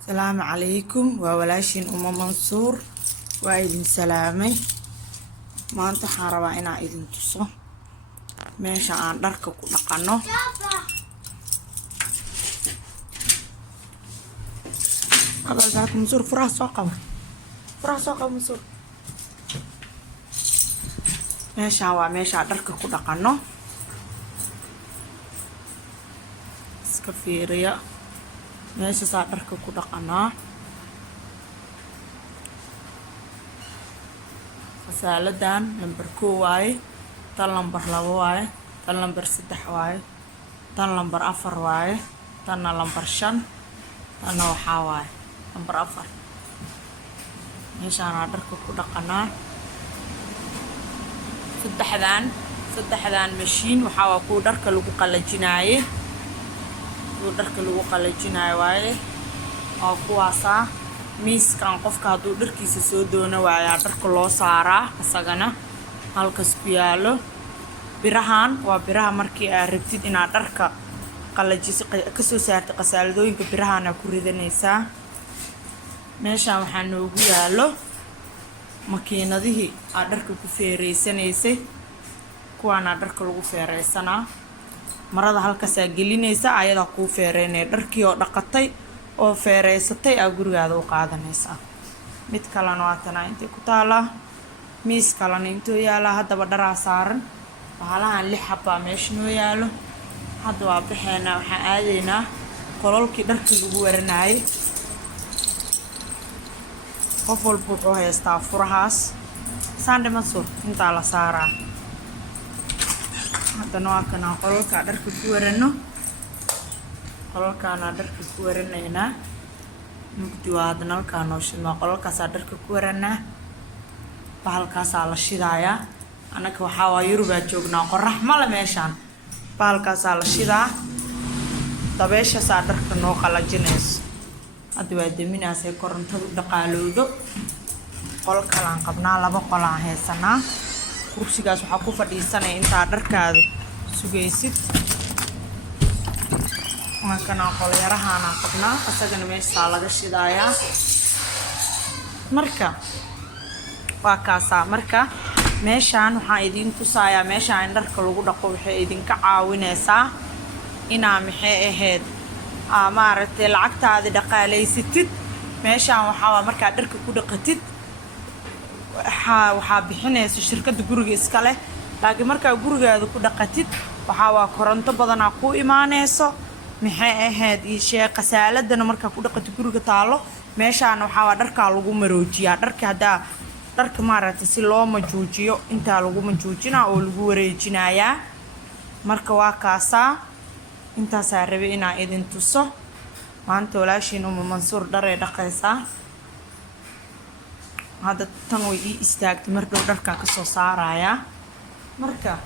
السلام عليكم وولاشين منصور وإذن سلامي ما أنت حاربا إنا إذن تصو ماشا عن دركا كنقانو قبل ذاك منصور فراس وقب منصور ماشا دركا كنقانو سكفيريا meesha saa dharka ku dhaqanaa fasaaladan lambar 2 waaye tan lambar 2 waaye tan lambar 3 waaye tan lambar 4 waaye tan lambar 5 tan waxa waaye lambar 4 meeshaan dharka ku dhaqanaa saddexdan mashiin waxa waa ku dharka lagu qalajinaaye dharka lagu qalajinayo waaye oo kuwaasa miiskan qofka haduu dharkiisa soo doono waaya dharka loo saaraa asagana halkaas ku yaalo birahan waa biraha markii aad rabtid inaad dharka qalajiso ka soo saarto qasaaladooyinka birahan ku ridanaysaa meeshaan waxaa noogu yaalo makiinadihii aad dharka ku feereysanaysay kuwaana dharka lagu feereysanaa marada halkaas gelinaysa ayada ku feereynay dharkii oo dhaqatay oo feereysatay aa gurigaada u qaadanaysa mid kalena waa tan inta ku taala miis kalena inta yaala hadaba dharaa saaran bahalahan 6 xabba meesha noo yaalo hadda waa bixeenaa waxaan aadeynaa qololkii dharka lagu waranayay qof walba wuxuu haystaa furahaas sande Mansuur inta la saaraa hadana waa kana qolka dharka ku warano qolkaana dharka ku waranayna mugdi waa hadalka noo shima qolkaas dharka ku warana bahalkaas la shidaaya anaka waxa waa Yurub joognaa qorax mala meeshaan bahalkaas la shidaa dabeesha saa dharka noo qalajinayso hadda waa daminaasay korontada dhaqaaloodo qolkaan qabnaa 2 qol aan haysanaa kursigaas waxa ku fadhiisanay inta dharkaada sugaysid markana qol yarahan qabnaa asagana meesha laga shidaaya marka waa kaasa marka meeshaan waxa idin tusaaya meeshaan dharka lagu dhaqo waxay idin ka caawinaysaa ina maxay ahayd maaragtay lacagtaada dhaqaaleysatid meeshaan waxa marka dharka ku dhaqatid waxa bixinayso shirkadda guriga iska leh laakiin marka gurigaada ku dhaqatid waxa waa koronto badan ku imaanayso maxay ahayd ishee qasaaladana marka ku dhaqatid guriga taalo meeshaan waxa dharka lagu maroojiyaa dharka hada dharka maaragtay si loo majuujiyo inta lagu majuujinaa oo lagu wareejinayaa marka waa kaasa intaas aan rabay inaan idin tuso maanta walaashiin Mansuur dharay dhaqaysaa hada tan way istaagtay marka dharka ka soo saaraya marka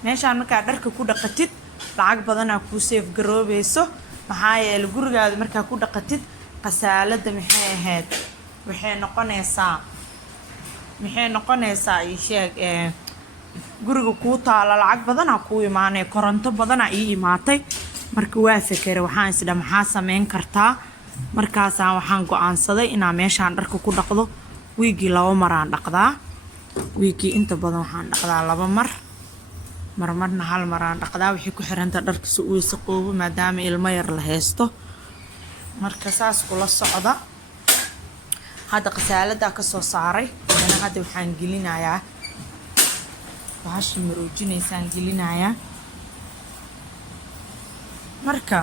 meeshaan marka dharka ku dhaqatid lacag badan ku save garoobayso maxaa yeelay gurigaada marka ku dhaqatid qasaalada maxay ahayd waxay noqonaysaa sheeg guriga ku taala lacag badan ku imaanay koronto badan ay imaatay marka waa fikir waxaan isla maxaa sameyn kartaa markaas waxaan go'aansaday inaan meeshaan dharka ku dhaqdo wiigi 2 mar aan dhaqdaa wiigi inta badan waxaan dhaqdaa 2 marna hal mar aan dhaqdaa wixii ku xiranta dharka si uu isqoobo maadaama ilmo yar la haysto marka saas kula socda hada qasaalada ka soo saaray hada waxaan gelinayaa maroojinaysaan gelinayaa marka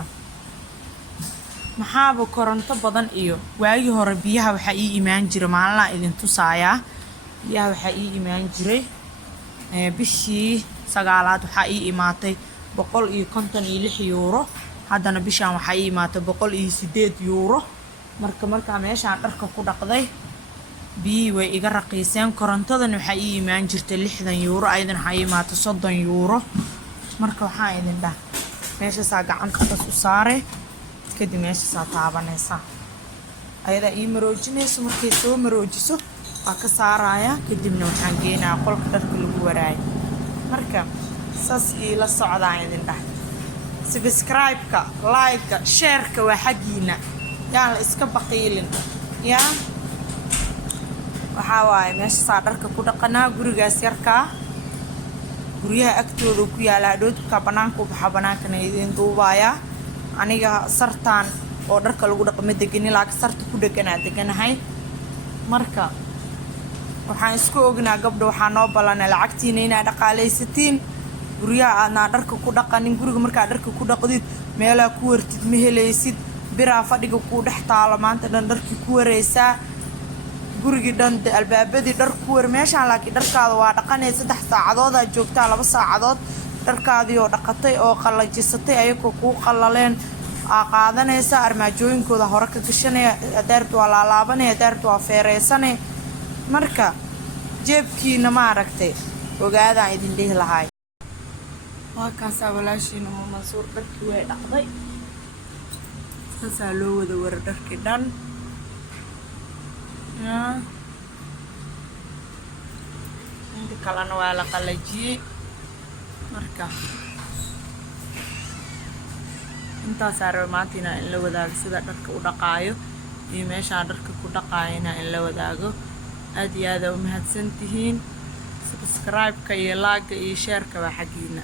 maxaaba koronto badan iyo waagi hore biyaha waxa ii imaan jiray maalin idin tusaaya biyaha waxa ii imaan jiray bishii 9aad waxa ii imaatay 156 euro hadana bishaan waxa ii imaatay 108 euro marka meeshaan dharka ku dhaqday biyi way iga raqiiseen korontadana waxa ii imaan jirtay 60 euro aydan waxa ii imaatay 30 euro marka waxa idin dhax meesha saa gacanta ka soo saaray kadib meesha saa taabanaysa ayada ii maroojinayso markay soo maroojiso waa ka saaraya kadibna waxaan geenaa qolka dharka lagu waraayo marka saas ila socdaan idin dhax subscribe-ka like-ka share-ka waa xaqiina yaan la iska baqiilin yaa waxaa waaye meesha dharka ku dhaqanaa gurigaas yarkaa guryaha agtooda ku yaala hadhoodka banaanka u baxa banaankana idin duubaaya aniga sartaan oo dharka lagu dhaqmo degani laakiin sarta ku dheganaa deganahay marka waxaan isku ognaa gabdho waxaa noo ballanay lacagtiina inaad dhaqaalaysatiin guryaha aadnaa dharka ku dhaqanin guriga markaa dharka ku dhaqdid meelaa ku wartid ma helaysid biraa fadhiga kuu dhex taalo maanta dhan dharkii ku wareysaa gurigii dhan albaabadii dhar ku war meeshaan laakiin dharkaada waa dhaqanay 3 saacadood aad joogtaa 2 saacadood dharkaadii oo dhaqatay oo qallajisatay ayagoo kuu qallaleen aa qaadanaysa armaajooyinkooda hore ka gashanaya daartu waa laalaabanaya daartu waa feereysanay marka jeebkiina ma aragtay ogaadaan idin dhihi lahaay waa kaasaa walaashiina oo Mansuur dharkii way dhaqday saasaa loo wada wara dharkii dhan inta kalena waa la qalajiyey marka intaasaa raba maanta inaa in la wadaago sida dharka u dhaqaayo iyo meeshaan dharka ku dhaqaayo inaa in la wadaago aad iyo aad u mahadsantihiin subscribe-ka iyo like-ga iyo share-ka waa xagiina